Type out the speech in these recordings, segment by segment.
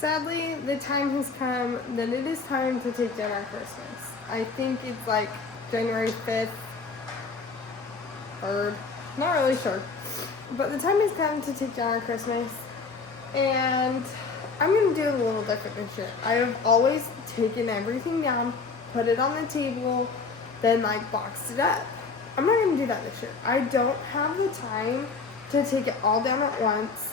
Sadly, the time has come that it is time to take down our Christmas. I think it's like January 5th, 3rd, not really sure. But the time has come to take down our Christmas, and I'm going to do it a little different this year. I have always taken everything down, put it on the table, then like boxed it up. I'm not going to do that this year. I don't have the time to take it all down at once,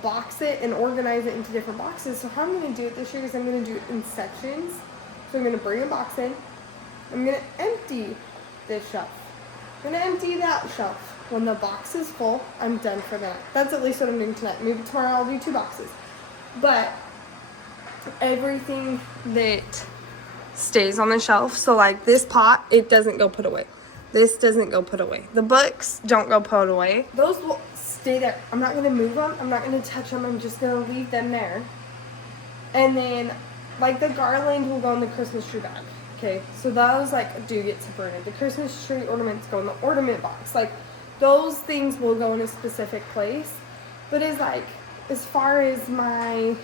box it, and organize it into different boxes. So how I'm going to do it this year is I'm going to do it in sections. So I'm going to bring a box in. I'm going to empty this shelf. I'm going to empty that shelf. When the box is full, I'm done for the night. That's at least what I'm doing tonight. Maybe tomorrow I'll do 2 boxes. But everything that stays on the shelf, so like this pot, it doesn't go put away. This doesn't go put away. The books don't go put away. Those will stay there. I'm not going to move them. I'm not going to touch them. I'm just going to leave them there. And then, like, the garland will go in the Christmas tree bag. Okay, so those, like, do get separated. The Christmas tree ornaments go in the ornament box. Like, those things will go in a specific place. But it's like, as far as my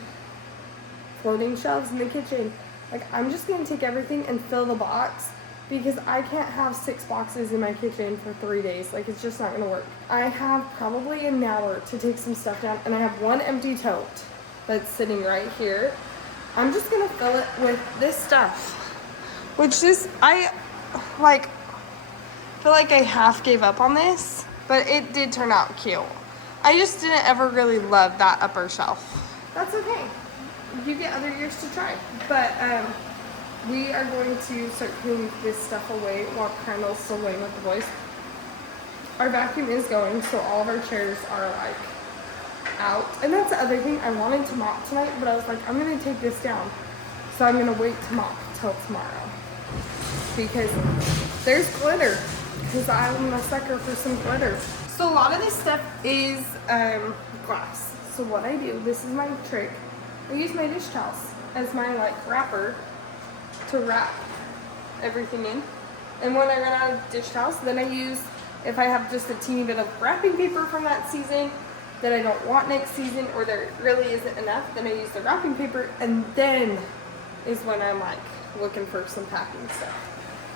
floating shelves in the kitchen, like, I'm just going to take everything and fill the box, because I can't have 6 boxes in my kitchen for 3 days. Like, it's just not going to work. I have probably an hour to take some stuff down, and I have 1 empty tote that's sitting right here. I'm just going to fill it with this stuff, which is, I feel like I half gave up on this, but it did turn out cute. I just didn't ever really love that upper shelf. That's okay. You get other years to try. But, we are going to start putting this stuff away while Crandall's still laying with the boys. Our vacuum is going, so all of our chairs are like out. And that's the other thing. I wanted to mop tonight, but I was like, I'm going to take this down. So I'm going to wait to mop till tomorrow. Because there's glitter. Because I'm a sucker for some glitter. So a lot of this stuff is glass. So what I do, this is my trick. I use my dish towels as my like wrapper to wrap everything in. And when I run out of dish towels, then I use, if I have just a teeny bit of wrapping paper from that season that I don't want next season, or there really isn't enough, then I use the wrapping paper, and then is when I'm like looking for some packing stuff.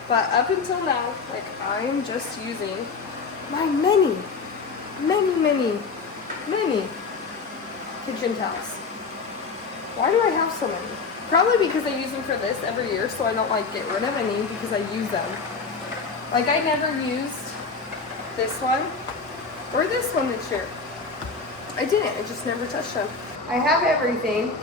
But up until now, like, I am just using my many kitchen towels. Why do I have so many? Probably because I use them for this every year, so I don't like get rid of any because I use them. Like, I never used this one or this one this year. I didn't. I just never touched them. I have everything,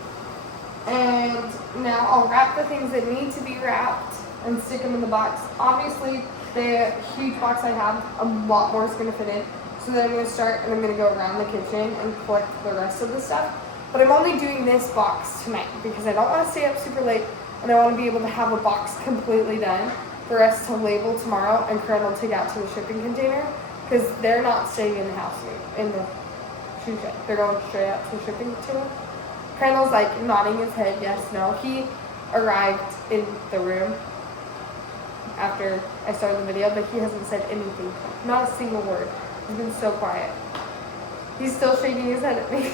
and now I'll wrap the things that need to be wrapped and stick them in the box. Obviously, the huge box I have, a lot more is going to fit in. So then I'm going to start, and I'm going to go around the kitchen and collect the rest of the stuff. But I'm only doing this box tonight because I don't want to stay up super late, and I want to be able to have a box completely done for us to label tomorrow and Crandall take out to the shipping container, because they're not staying in the house in the shoe shed. They're going straight out to the shipping container. Crandall's like nodding his head, yes, no. He arrived in the room after I started the video, but he hasn't said anything. Not a single word. He's been so quiet. He's still shaking his head at me.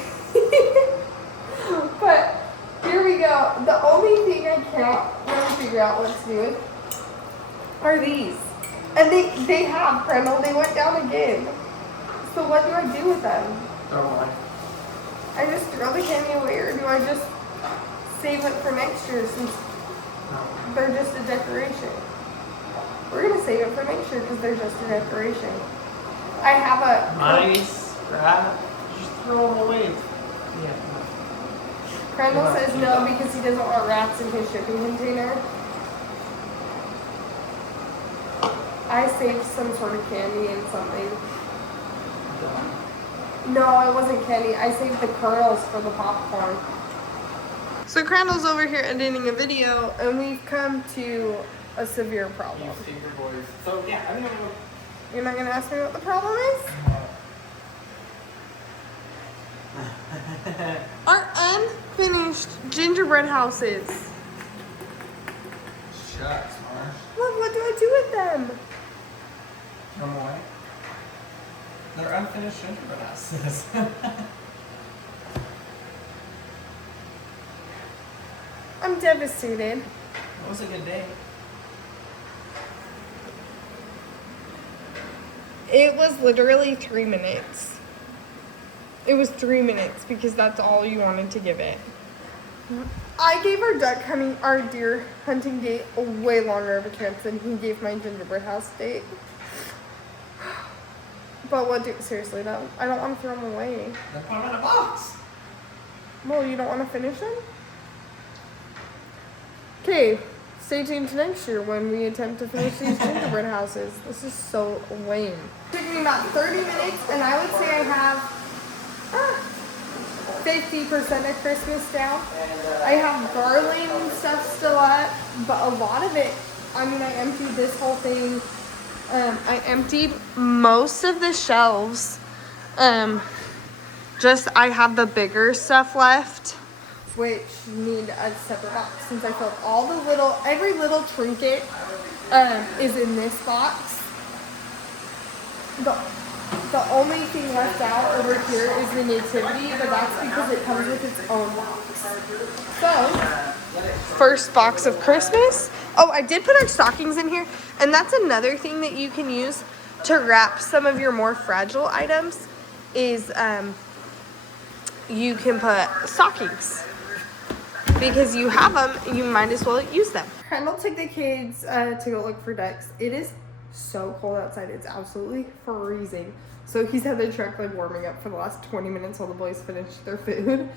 But here we go. The only thing I can't really figure out what to do with are these. And they have, Crandall. They went down again. So what do I do with them? Throw away. I just throw the candy away, or do I just save it for next year since they're just a decoration? We're going to save it for next year because they're just a decoration. I have a... Mice, rat, just throw them away. Yeah. Crandall says no because he doesn't want rats in his shipping container. I saved some sort of candy and something. No, it wasn't candy. I saved the kernels for the popcorn. So Crandall's over here editing a video, and we've come to a severe problem. So yeah, I don't know. You're not going to ask me what the problem is? Our unfinished gingerbread houses. Shucks, Marsh. Look, what do I do with them? Throw them away. They're unfinished gingerbread houses. I'm devastated. It was a good day. It was literally 3 minutes. It was 3 minutes because that's all you wanted to give it. I gave our deer hunting date a way longer of a chance than he gave my gingerbread house date. But seriously though, I don't want to throw them away. Then put them in a box. Well, you don't want to finish them? Okay, stay tuned to next year when we attempt to finish these gingerbread houses. This is so lame. It took me about 30 minutes, and I would say I have 50% of Christmas down. I have garland and stuff still up, but a lot of it, I emptied this whole thing. I emptied most of the shelves. I have the bigger stuff left, which need a separate box since I filled every little trinket is in this box. The only thing left out over here is the nativity, but that's because it comes with its own box. So, first box of Christmas. Oh, I did put our stockings in here, and that's another thing that you can use to wrap some of your more fragile items is you can put stockings. Because you have them, you might as well use them. Kendall took the kids to go look for ducks. It is so cold outside. It's absolutely freezing. So he's had the truck warming up for the last 20 minutes while the boys finish their food.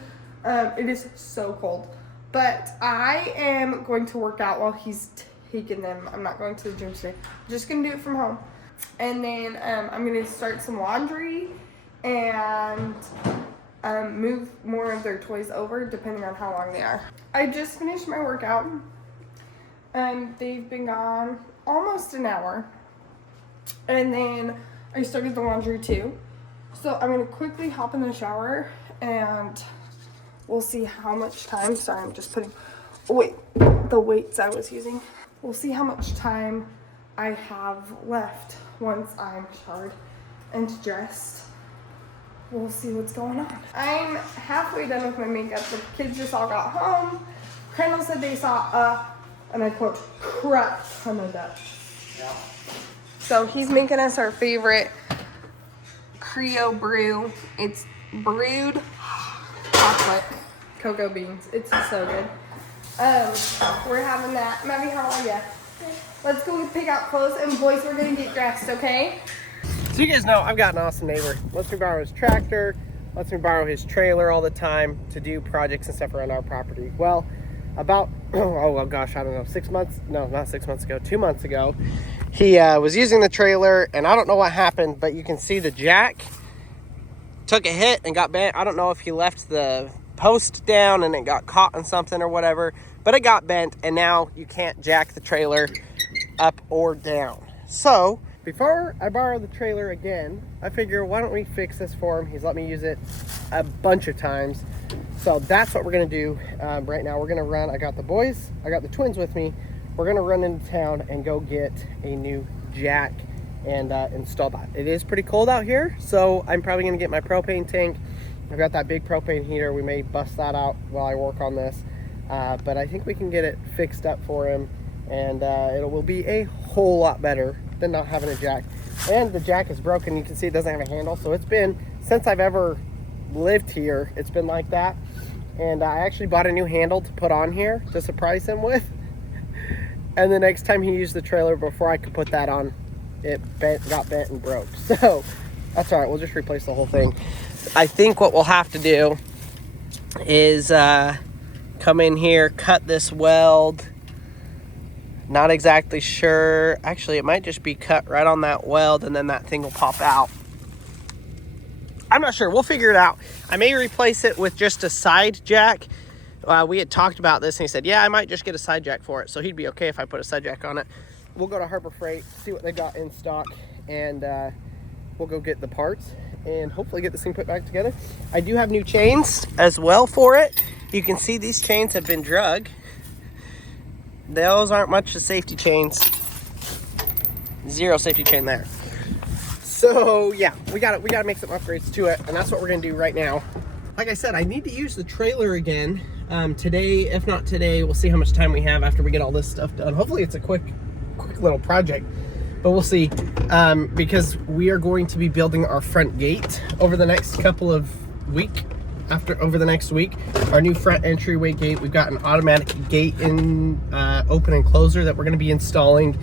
It is so cold. But I am going to work out while he's taking them. I'm not going to the gym today. I'm just going to do it from home. And then I'm going to start some laundry and move more of their toys over depending on how long they are. I just finished my workout. They've been gone almost an hour. And then I started the laundry too. So I'm going to quickly hop in the shower and we'll see how much time. Sorry, I'm just putting the weights I was using. We'll see how much time I have left once I'm showered and dressed. We'll see what's going on. I'm halfway done with my makeup. The kids just all got home. Kendall said they saw and I quote, crap ton of ducks. Yeah. So he's making us our favorite Creo brew. It's brewed chocolate cocoa beans. It's so good. We're having that. Maddie, how are you? Let's go pick out clothes, and boys, we're gonna get dressed, okay? So you guys know I've got an awesome neighbor. Lets me borrow his tractor, lets me borrow his trailer all the time to do projects and stuff around our property. Well, about, oh gosh, I don't know, 6 months, no, not 6 months ago, 2 months ago, he was using the trailer, and I don't know what happened, but you can see the jack took a hit and got bent. I don't know if he left the post down and it got caught on something or whatever, but it got bent, and now you can't jack the trailer up or down. So before I borrow the trailer again, I figure, why don't we fix this for him? He's let me use it a bunch of times. So that's what we're gonna do right now. We're gonna run, I got the boys, I got the twins with me. We're gonna run into town and go get a new jack and install that. It is pretty cold out here, so I'm probably gonna get my propane tank. I've got that big propane heater. We may bust that out while I work on this. But I think we can get it fixed up for him, and it will be a whole lot better than not having a jack. And the jack is broken. You can see it doesn't have a handle, so it's been, since I've ever lived here, it's been like that. And I actually bought a new handle to put on here to surprise him with. And the next time he used the trailer, before I could put that on, it got bent and broke. So that's all right, we'll just replace the whole thing. I think what we'll have to do is come in here, cut this weld. Not exactly sure. Actually, it might just be cut right on that weld, and then that thing will pop out. I'm not sure. We'll figure it out. I may replace it with just a side jack. We had talked about this, and he said, yeah, I might just get a side jack for it. So he'd be okay if I put a side jack on it. We'll go to Harbor Freight, see what they got in stock, and we'll go get the parts and hopefully get this thing put back together. I do have new chains as well for it. You can see these chains have been drug. Those aren't much of safety chains. Zero safety chain there. So yeah, we gotta make some upgrades to it, and that's what we're gonna do right now. Like I said, I need to use the trailer again today. If not today, we'll see how much time we have after we get all this stuff done. Hopefully it's a quick little project, but we'll see, because we are going to be building our front gate over the next couple of over the next week. Our new front entryway gate. We've got an automatic gate in open and closer that we're going to be installing.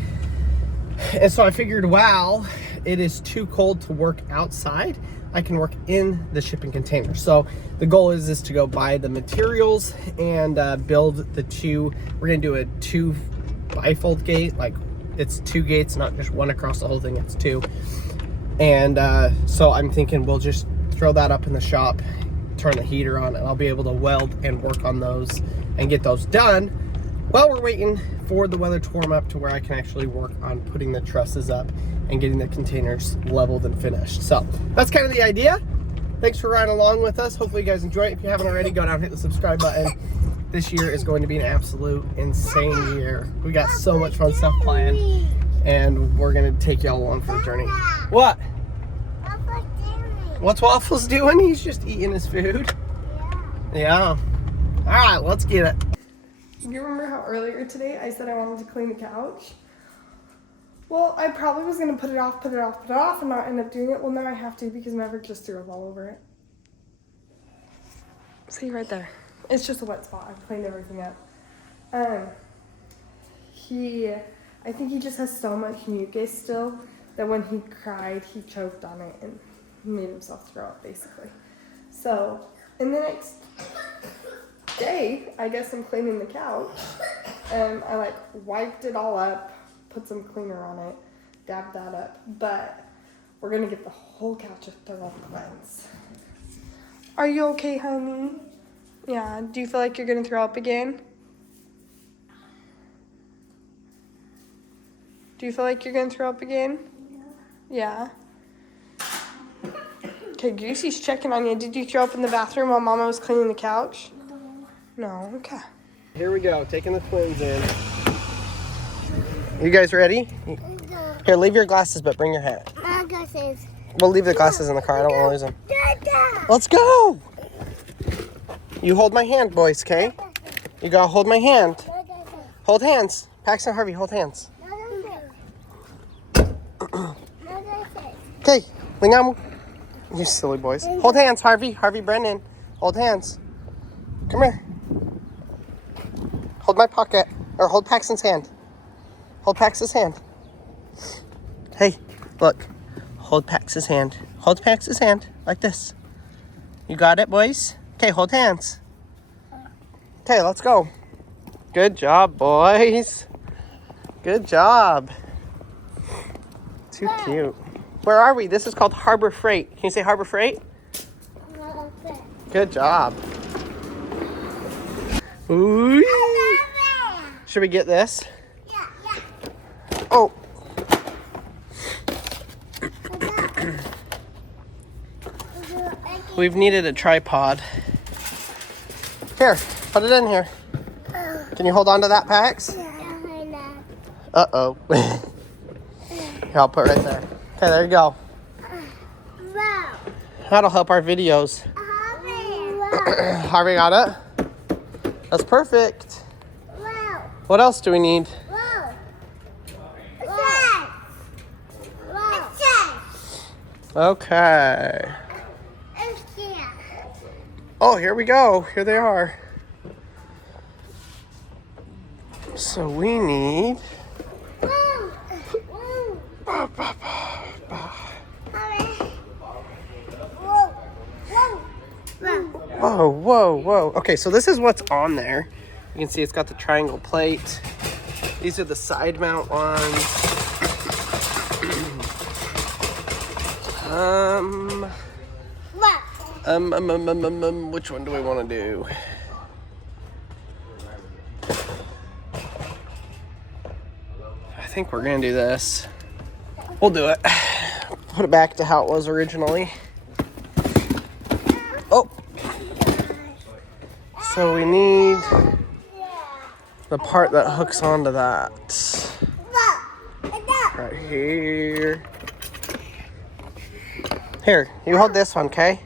And so I figured, wow, it is too cold to work outside. I can work in the shipping container. So the goal is to go buy the materials and build the two. We're going to do a 2 bifold gate. Like, it's 2 gates, not just one across the whole thing. It's 2. And so I'm thinking we'll just throw that up in the shop, turn the heater on, and I'll be able to weld and work on those and get those done while we're waiting for the weather to warm up to where I can actually work on putting the trusses up and getting the containers leveled and finished. So that's kind of the idea. Thanks for riding along with us. Hopefully you guys enjoy it. If you haven't already, go down and hit the subscribe button. This year is going to be an absolute insane year. We got so much fun stuff planned, and we're going to take y'all along for the journey. What? What's Waffles doing? He's just eating his food. Yeah. All right, let's get it. You remember how earlier today I said I wanted to clean the couch? Well, I probably was going to put it off, and not end up doing it. Well, now I have to because Maverick just threw up all over it. See right there. It's just a wet spot. I've cleaned everything up. I think he just has so much mucus still that when he cried, he choked on it and made himself throw up, basically. So, in the next day, I guess I'm cleaning the couch, and I wiped it all up, put some cleaner on it, dabbed that up, but we're gonna get the whole couch a thorough cleanse. Are you okay, honey? Yeah. Do you feel like you're gonna throw up again? Do you feel like you're gonna throw up again? Yeah. Okay, Goosey's checking on you. Did you throw up in the bathroom while Mama was cleaning the couch? No. Okay. Here we go, taking the twins in. You guys ready? Here, leave your glasses, but bring your hat. My glasses. We'll leave the glasses in the car. I don't want to lose them. Let's go. You hold my hand, boys, okay? You gotta hold my hand. Hold hands. Paxton and Harvey, hold hands. Okay, Lingamu. You silly boys. Hold hands, Harvey. Harvey, Brendan. Hold hands. Come here. Hold my pocket. Or hold Paxton's hand. Hold Pax's hand. Hey, look. Hold Pax's hand. Hold Pax's hand. Like this. You got it, boys? Okay, hold hands. Okay, let's go. Good job, boys. Good job. Too cute. Where are we? This is called Harbor Freight. Can you say Harbor Freight? Good job. Ooh. Should we get this? Yeah. Oh. We've needed a tripod. Here, put it in here. Can you hold on to that, Pax? Uh-oh. Here, I'll put it right there. Okay, there you go. That'll help our videos. Harvey got it? That's perfect. What else do we need? Okay. Oh, here we go. Here they are. So we need... Whoa. Okay, so this is what's on there. You can see it's got the triangle plate. These are the side mount ones. Which one do we want to do? I think we're gonna do this. We'll do it. Put it back to how it was originally. Oh. So we need the part that hooks onto that. Right here. Here, you hold this one, okay?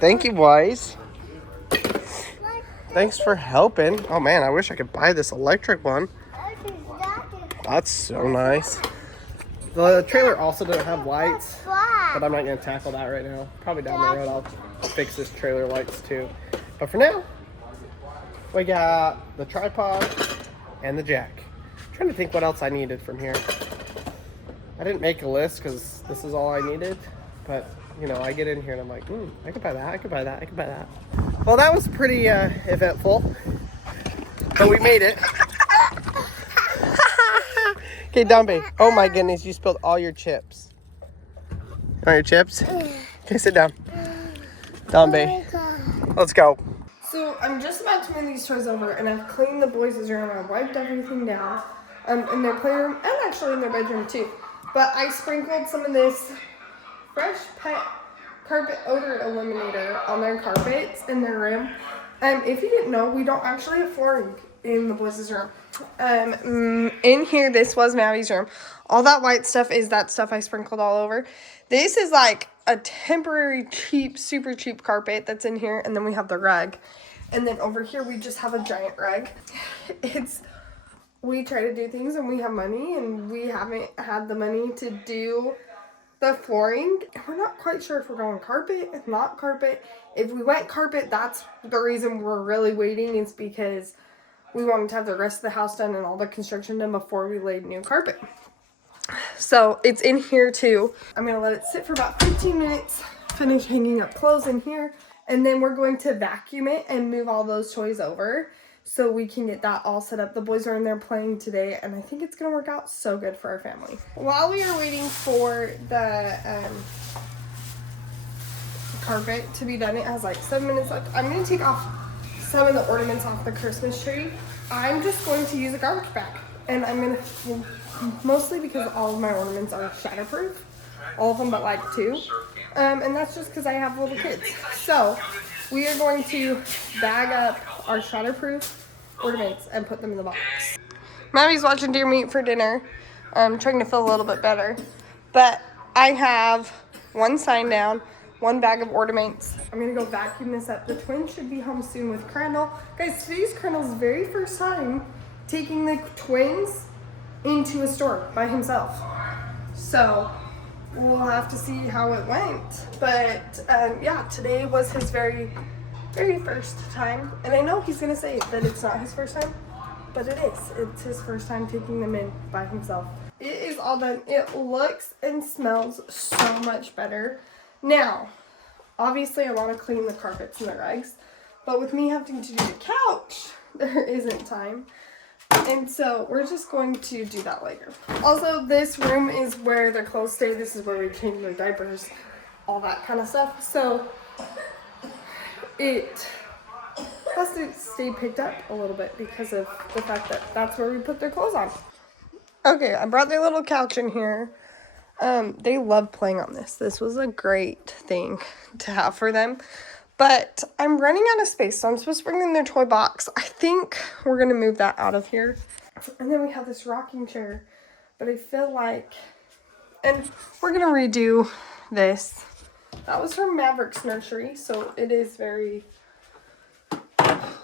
Thank you, boys. Thanks for helping. Oh man, I wish I could buy this electric one. That's so nice. The trailer also doesn't have lights, but I'm not gonna tackle that right now. Probably down the road I'll fix this trailer lights too. But for now, we got the tripod and the jack. I'm trying to think what else I needed from here. I didn't make a list because this is all I needed, but you know, I get in here and I'm like, I could buy that, I could buy that, I could buy that. Well, that was pretty eventful, but we made it. Okay, Dumby. Oh my goodness, you spilled all your chips. You want your chips? Okay, sit down. Dumby. Let's go. So I'm just about to move these toys over, and I've cleaned the boys' room. I've wiped everything down in their playroom and actually in their bedroom too. But I sprinkled some of this fresh pet carpet odor eliminator on their carpets in their room. If you didn't know, we don't actually have flooring in the boys' room. In here, this was Maddie's room. All that white stuff is that stuff I sprinkled all over. This is like a temporary cheap, super cheap carpet that's in here, and then we have the rug. And then over here, we just have a giant rug. We try to do things and we have money, and we haven't had the money to do the flooring. We're not quite sure if we're going carpet, if not carpet. If we went carpet, that's the reason we're really waiting, is because we wanted to have the rest of the house done and all the construction done before we laid new carpet. So it's in here too. I'm gonna let it sit for about 15 minutes, finish hanging up clothes in here, and then we're going to vacuum it and move all those toys over so we can get that all set up. The boys are in there playing today, and I think it's gonna work out so good for our family. While we are waiting for the carpet to be done, it has like 7 minutes left. I'm gonna take off some of the ornaments off the Christmas tree. I'm just going to use a garbage bag, and I'm gonna, mostly because all of my ornaments are shatterproof, all of them but like 2, and that's just because I have little kids. So we are going to bag up our shatterproof ornaments and put them in the box. Maddie's watching deer meat for dinner. I'm trying to feel a little bit better, but I have 1 sign down, 1 bag of ornaments. I'm gonna go vacuum this up. The twins should be home soon with Crandall. Guys, today's Crandall's very first time taking the twins into a store by himself. So we'll have to see how it went. But yeah, today was his very first time. And I know he's gonna say that it's not his first time, but it is. It's his first time taking them in by himself. It is all done. It looks and smells so much better. Now, obviously I want to clean the carpets and the rugs, but with me having to do the couch, there isn't time. And so we're just going to do that later. Also, this room is where their clothes stay. This is where we change their diapers, all that kind of stuff. So it has to stay picked up a little bit because of the fact that that's where we put their clothes on. Okay, I brought their little couch in here. They love playing on this. This was a great thing to have for them. But I'm running out of space, so I'm supposed to bring them their toy box. I think we're going to move that out of here. And then we have this rocking chair. But I feel like... And we're going to redo this. That was from Maverick's nursery, so it is very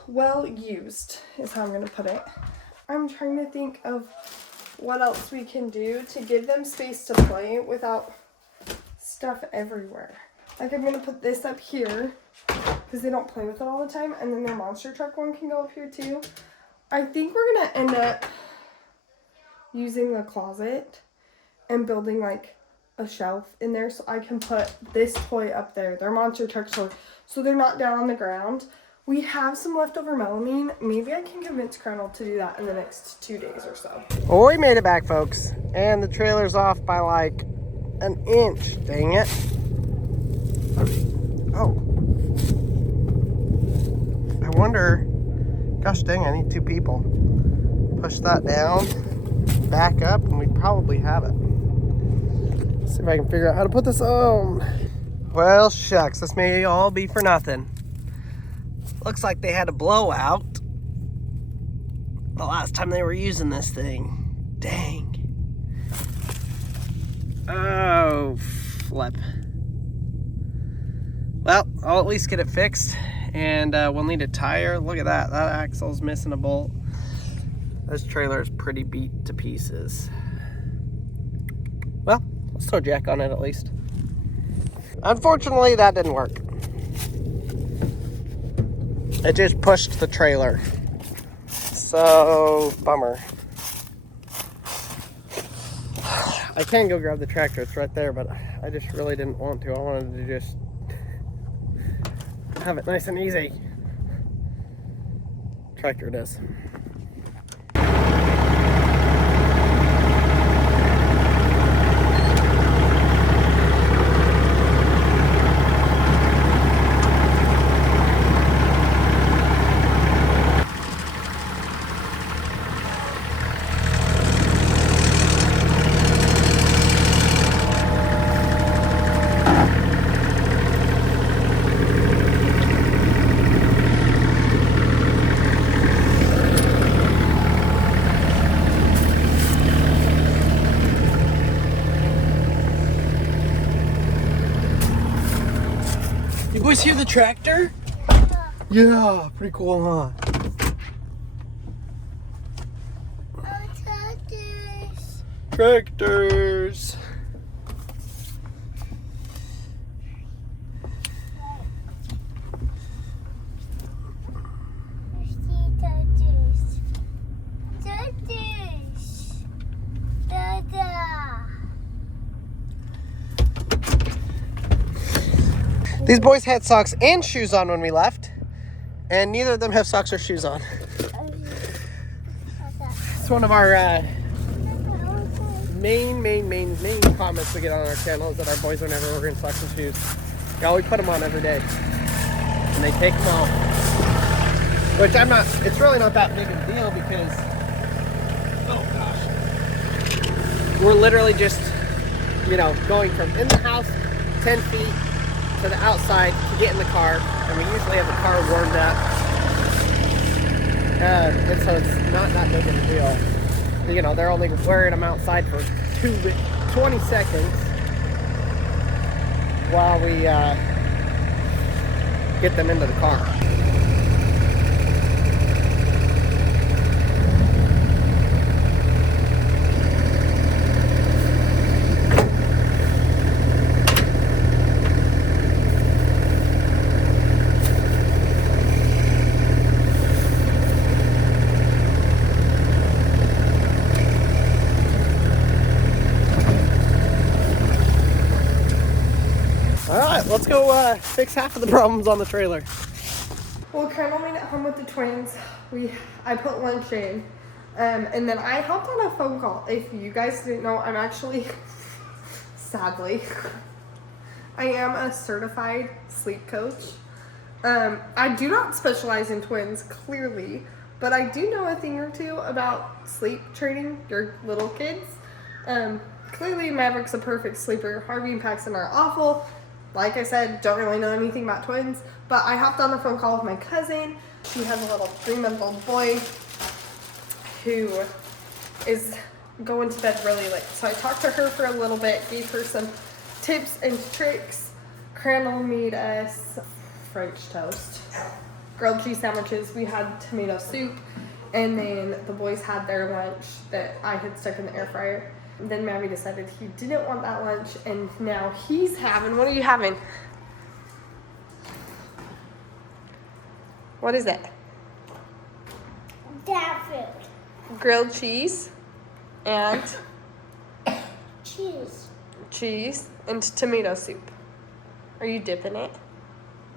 well used, is how I'm going to put it. I'm trying to think of what else we can do to give them space to play without stuff everywhere. Like, I'm going to put this up here because they don't play with it all the time, and then their monster truck one can go up here too. I think we're going to end up using the closet and building like a shelf in there so I can put this toy up there, their monster truck toy, so they're not down on the ground. We have some leftover melamine. Maybe I can convince Crandall to do that in the next 2 days or so. Well, we made it back, folks. And the trailer's off by like an inch. Dang it. Oh. I wonder... Gosh dang, I need 2 people. Push that down, back up, and we'd probably have it. Let's see if I can figure out how to put this on. Well, shucks. This may all be for nothing. Looks like they had a blowout the last time they were using this thing. Dang. Oh, flip. Well, I'll at least get it fixed And we'll need a tire. Look at that. That axle's missing a bolt. This trailer is pretty beat to pieces. Well, let's throw jack on it at least. Unfortunately, that didn't work. It just pushed the trailer. So, bummer. I can go grab the tractor, it's right there, but I just really didn't want to. I wanted to just have it nice and easy. Tractor it is. You boys hear the tractor? Yeah, pretty cool, huh? Tractors. These boys had socks and shoes on when we left, and neither of them have socks or shoes on. It's one of our main comments we get on our channel is that our boys are never wearing socks and shoes. Yeah, we put them on every day, and they take them off. Which it's really not that big of a deal because, oh gosh, we're literally just, going from in the house 10 feet to the outside to get in the car, and we usually have the car warmed up, and so it's not that big of a deal. They're only wearing them outside for 20 seconds while we get them into the car. Alright, let's go fix half of the problems on the trailer. Well, Colonel made it home with the twins. I put lunch in, and then I hopped on a phone call. If you guys didn't know, I'm actually, sadly, I am a certified sleep coach. I do not specialize in twins, clearly, but I do know a thing or two about sleep training your little kids. Clearly, Maverick's a perfect sleeper. Harvey and Paxton are awful. Like I said, don't really know anything about twins, but I hopped on a phone call with my cousin. She has a little 3-month-old boy who is going to bed really late. So I talked to her for a little bit, gave her some tips and tricks. Crandall made us French toast, grilled cheese sandwiches. We had tomato soup, and then the boys had their lunch that I had stuck in the air fryer. Then Maddie decided he didn't want that lunch, and now he's having, what are you having? What is that? Dad food. Grilled cheese and Cheese and tomato soup. Are you dipping it?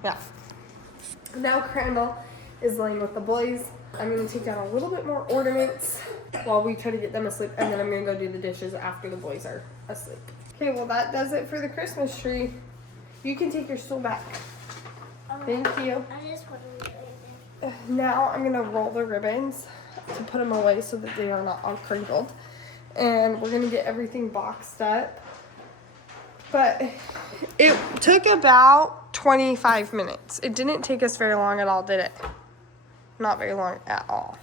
Yeah. Now Crandall is laying with the boys. I'm going to take down a little bit more ornaments while we try to get them asleep, and then I'm going to go do the dishes after the boys are asleep. Okay, well that does it for the Christmas tree. You can take your stool back. Thank you. I just want to leave it Now I'm going to roll the ribbons to put them away so that they are not all crinkled. And we're going to get everything boxed up. But it took about 25 minutes. It didn't take us very long at all, did it? Not very long at all.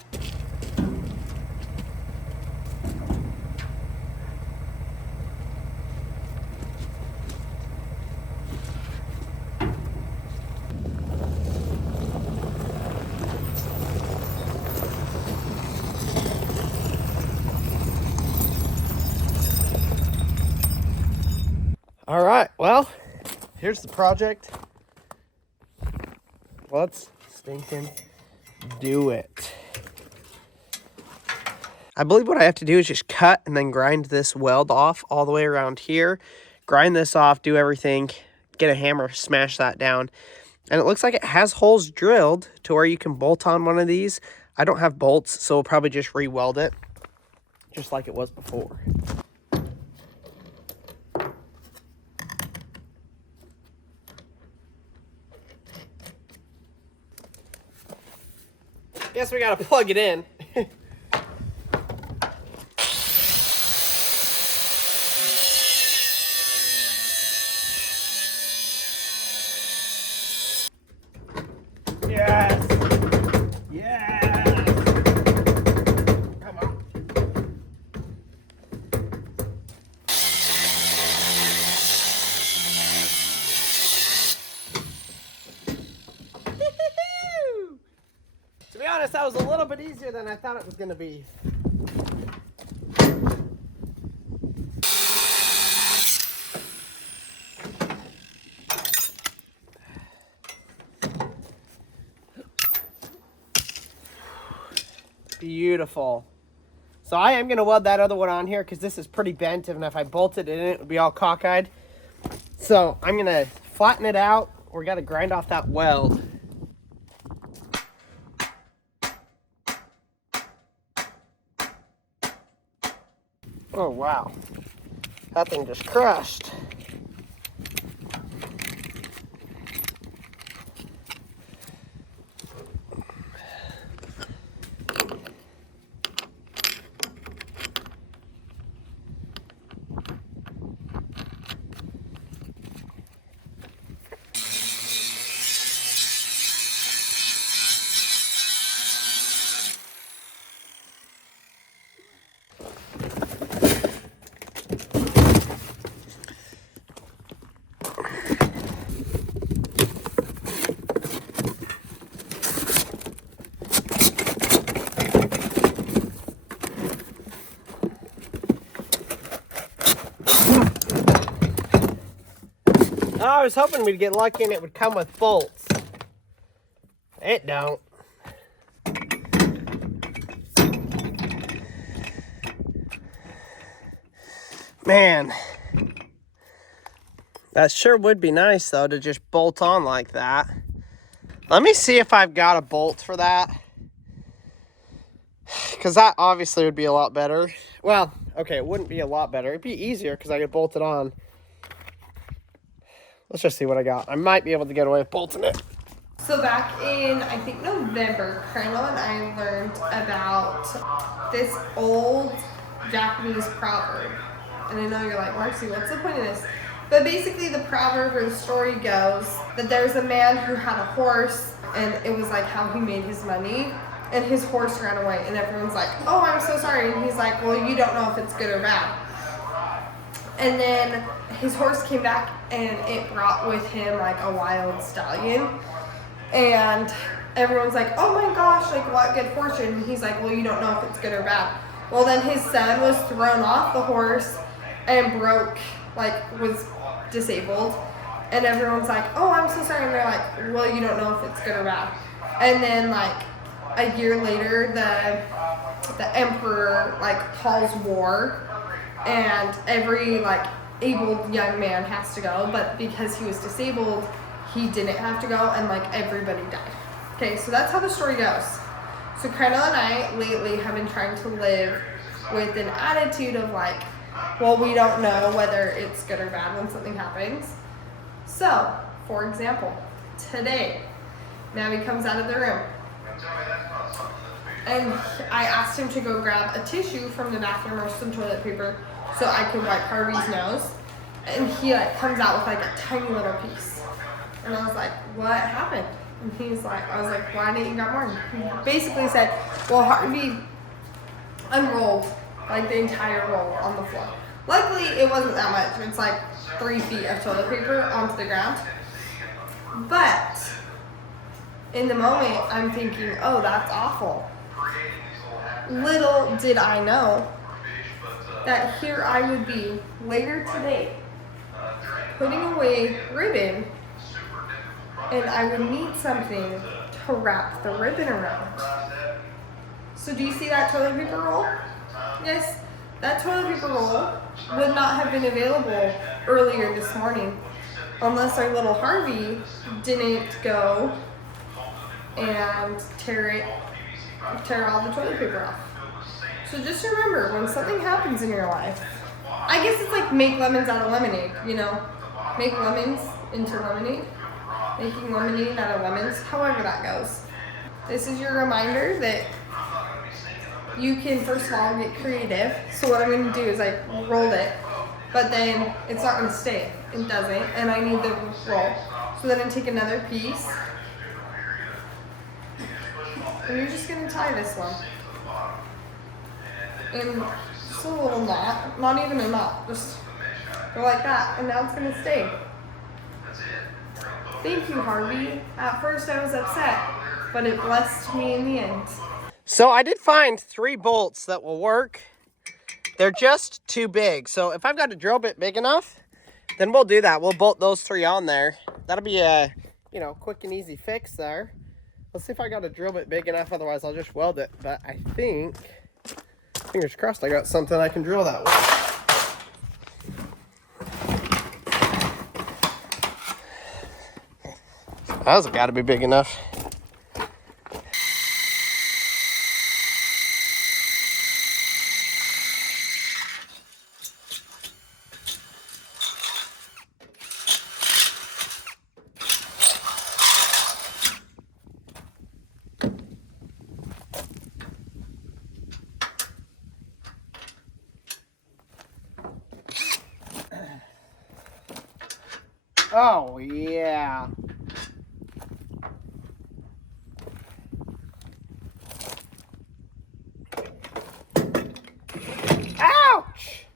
All right, well, here's the project. Let's stinking do it. I believe what I have to do is just cut and then grind this weld off all the way around here. Grind this off, do everything, get a hammer, smash that down. And it looks like it has holes drilled to where you can bolt on one of these. I don't have bolts, so we'll probably just re-weld it, just like it was before. Guess we gotta plug it in. Yes! Yes! Come on. To be honest, that was a little bit easier than I thought it was gonna be. Beautiful. So I am going to weld that other one on here because this is pretty bent, and if I bolted it in, it would be all cockeyed. So I'm going to flatten it out. We got to grind off that weld. Oh, wow. That thing just crushed. I was hoping we'd get lucky and it would come with bolts. It don't. Man, that sure would be nice though to just bolt on like that. Let me see if I've got a bolt for that, because that obviously would be a lot better. Well, okay, it wouldn't be a lot better. It'd be easier because I could bolt it on. Let's just see what I got. I might be able to get away with bolting it. So back in, I think, November, Crandall and I learned about this old Japanese proverb. And I know you're like, Marcy, what's the point of this? But basically the proverb or the story goes that there's a man who had a horse, and it was like how he made his money, and his horse ran away, and everyone's like, oh, I'm so sorry. And he's like, well, you don't know if it's good or bad. And then his horse came back, and it brought with him like a wild stallion. And everyone's like, oh my gosh, like what good fortune. And he's like, well, you don't know if it's good or bad. Well, then his son was thrown off the horse and was disabled. And everyone's like, oh, I'm so sorry. And they're like, well, you don't know if it's good or bad. And then like a year later, the emperor like calls war, and every like able young man has to go, but because he was disabled, he didn't have to go, and like everybody died. Okay, so that's how the story goes. So Crandall and I lately have been trying to live with an attitude of like, well, we don't know whether it's good or bad when something happens. So, for example, today, Maddie comes out of the room, and I asked him to go grab a tissue from the bathroom or some toilet paper so I could wipe Harvey's nose. And he like comes out with like a tiny little piece. And I was like, what happened? And he's like, I was like, why didn't you got more? He basically said, well, Harvey unrolled like the entire roll on the floor. Luckily, it wasn't that much. It's like 3 feet of toilet paper onto the ground. But in the moment, I'm thinking, oh, that's awful. Little did I know that here I would be later today putting away ribbon, and I would need something to wrap the ribbon around. So do you see that toilet paper roll? Yes, that toilet paper roll would not have been available earlier this morning unless our little Harvey didn't go and tear all the toilet paper off. So just remember, when something happens in your life, I guess it's like make lemons out of lemonade, you know? Make lemons into lemonade. Making lemonade out of lemons, however that goes. This is your reminder that you can first of all get creative. So what I'm going to do is I rolled it, but then it's not going to stay. It doesn't, and I need the roll. So then I take another piece, and you're just going to tie this one. And just a little knot, not even a knot, just go like that, and now it's going to stay. Thank you, Harvey. At first I was upset, but it blessed me in the end. So I did find 3 bolts that will work. They're just too big. So if I've got a drill bit big enough, then we'll do that. We'll bolt those 3 on there. That'll be a, quick and easy fix there. Let's see if I got a drill bit big enough. Otherwise, I'll just weld it. But I think, fingers crossed, I got something I can drill that way. That's got to be big enough. Oh, yeah. Ouch!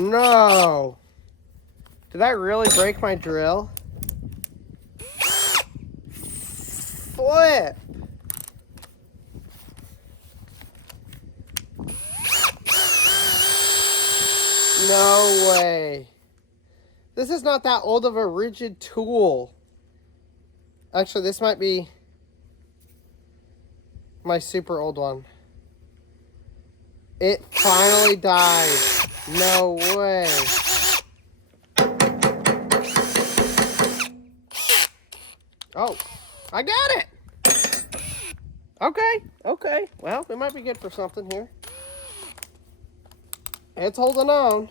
No! Did that really break my drill? Flip! No way. This is not that old of a rigid tool. Actually, this might be my super old one. It finally died. No way. Oh, I got it. Okay. Well, it might be good for something here. It's holding on.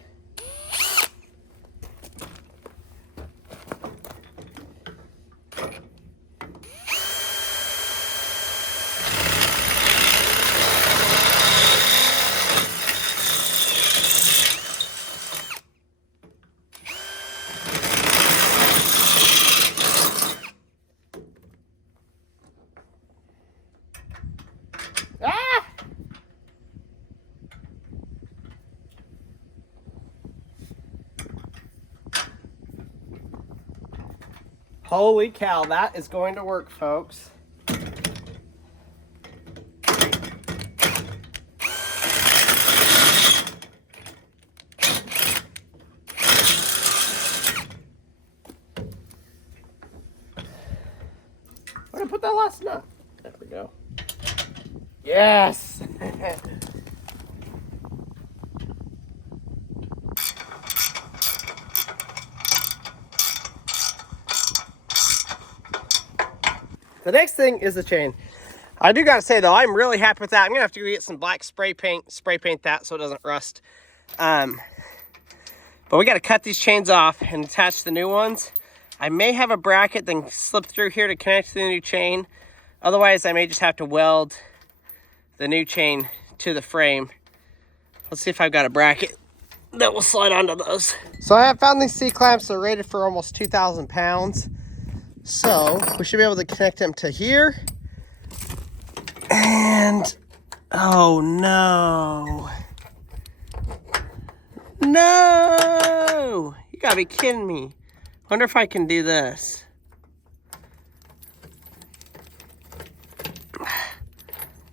Holy cow, that is going to work, folks. Where'd I put that last nut? There we go. Yes! The next thing is the chain. I do gotta say though, I'm really happy with that. I'm gonna have to go get some black spray paint that so it doesn't rust. But we gotta cut these chains off and attach the new ones. I may have a bracket then slip through here to connect to the new chain. Otherwise, I may just have to weld the new chain to the frame. Let's see if I've got a bracket that will slide onto those. So I have found these C-clamps. They're rated for almost 2,000 pounds. So we should be able to connect them to here. And Oh no. No! You gotta be kidding me. Wonder if I can do this.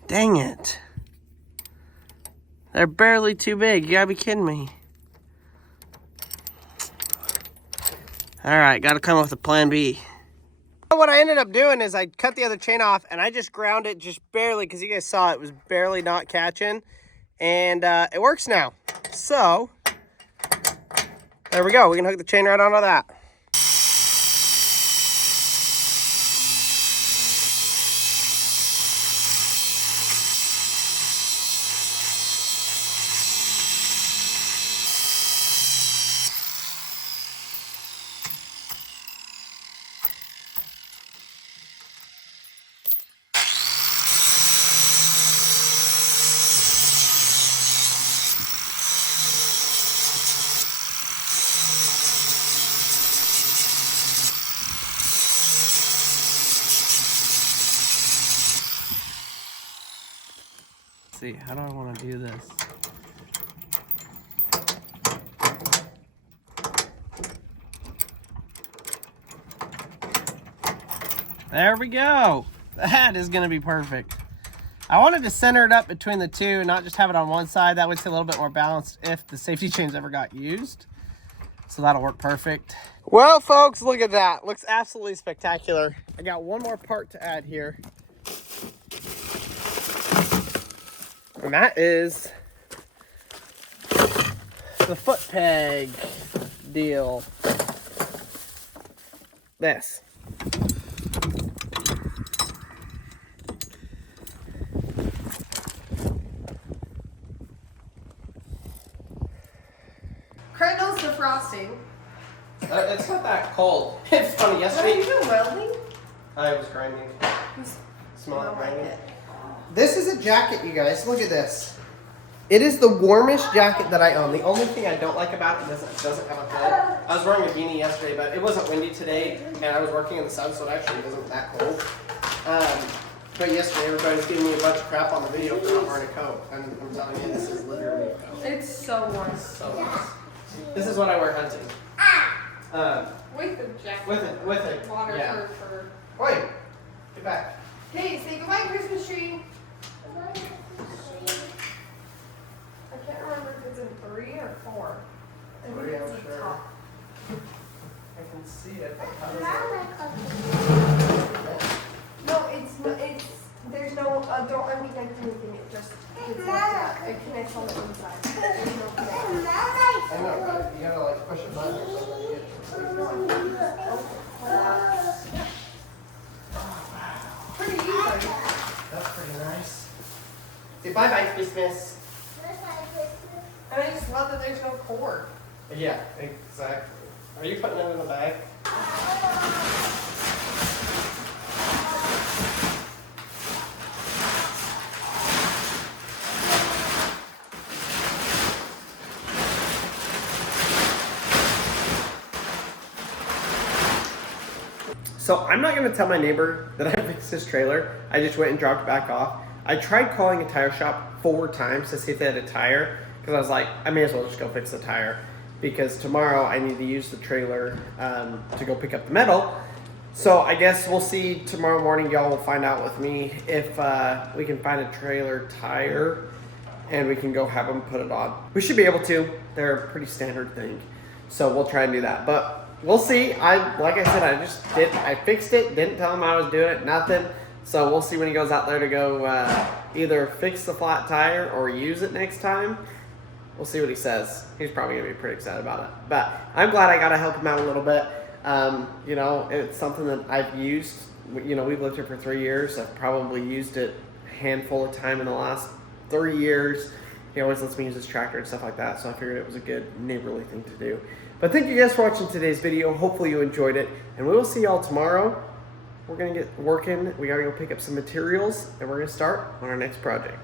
Dang it. They're barely too big. You gotta be kidding me. Alright, gotta come up with a plan B. What I ended up doing is I cut the other chain off and I just ground it just barely, because you guys saw it was barely not catching. And it works now. So, there we go. We can hook the chain right onto that. Let's see, how do I want to do this? There we go. That is going to be perfect. I wanted to center it up between the two, not just have it on one side. That would stay a little bit more balanced if the safety chains ever got used. So that'll work perfect. Well, folks, look at that. Looks absolutely spectacular. I got one more part to add here. And that is the foot peg deal. This. Cradles to frosting. It's not that cold. It's funny, yesterday. Are you doing welding? I was grinding. Smell it like grinding. it. This is a jacket, you guys. Look at this. It is the warmest jacket that I own. The only thing I don't like about it is it doesn't have a hood. I was wearing a beanie yesterday, but it wasn't windy today, and I was working in the sun, so it actually wasn't that cold. But yesterday, everybody was giving me a bunch of crap on the video for not wearing a coat, and I'm telling you, this is literally a coat. It's so warm. So nice. This is what I wear hunting. With the jacket. With it. Water Yeah. for. Wait, get back. Hey, say goodbye, Christmas tree. I can't remember if it's in 3 or 4. I think 3, it's I'm the sure. top. I can see it. No, it's not. It's there's no. Don't unconnect anything. It just it's like that. It connects on the inside. There's no connection. I know, but you gotta like push a button or something to get it. Pretty easy. That's pretty nice. Say bye-bye, Christmas. And I just love that there's no cord. Yeah, exactly. Are you putting it in the bag? So I'm not going to tell my neighbor that I fixed his trailer. I just went and dropped it back off. I tried calling a tire shop 4 times to see if they had a tire, because I was like, I may as well just go fix the tire, because tomorrow I need to use the trailer to go pick up the metal. So I guess we'll see tomorrow morning. Y'all will find out with me if we can find a trailer tire and we can go have them put it on. We should be able to. They're a pretty standard thing. So we'll try and do that. But we'll see. Like I said, I fixed it, didn't tell him I was doing it, nothing. So we'll see when he goes out there to go either fix the flat tire or use it next time. We'll see what he says. He's probably gonna be pretty excited about it. But I'm glad I got to help him out a little bit. You know, it's something that I've used. You know, we've lived here for 3 years. I've probably used it a handful of time in the last 3 years. He always lets me use his tractor and stuff like that. So I figured it was a good neighborly thing to do. But thank you guys for watching today's video. Hopefully you enjoyed it. And we will see y'all tomorrow. We're gonna get working. We gotta go pick up some materials and we're gonna start on our next project.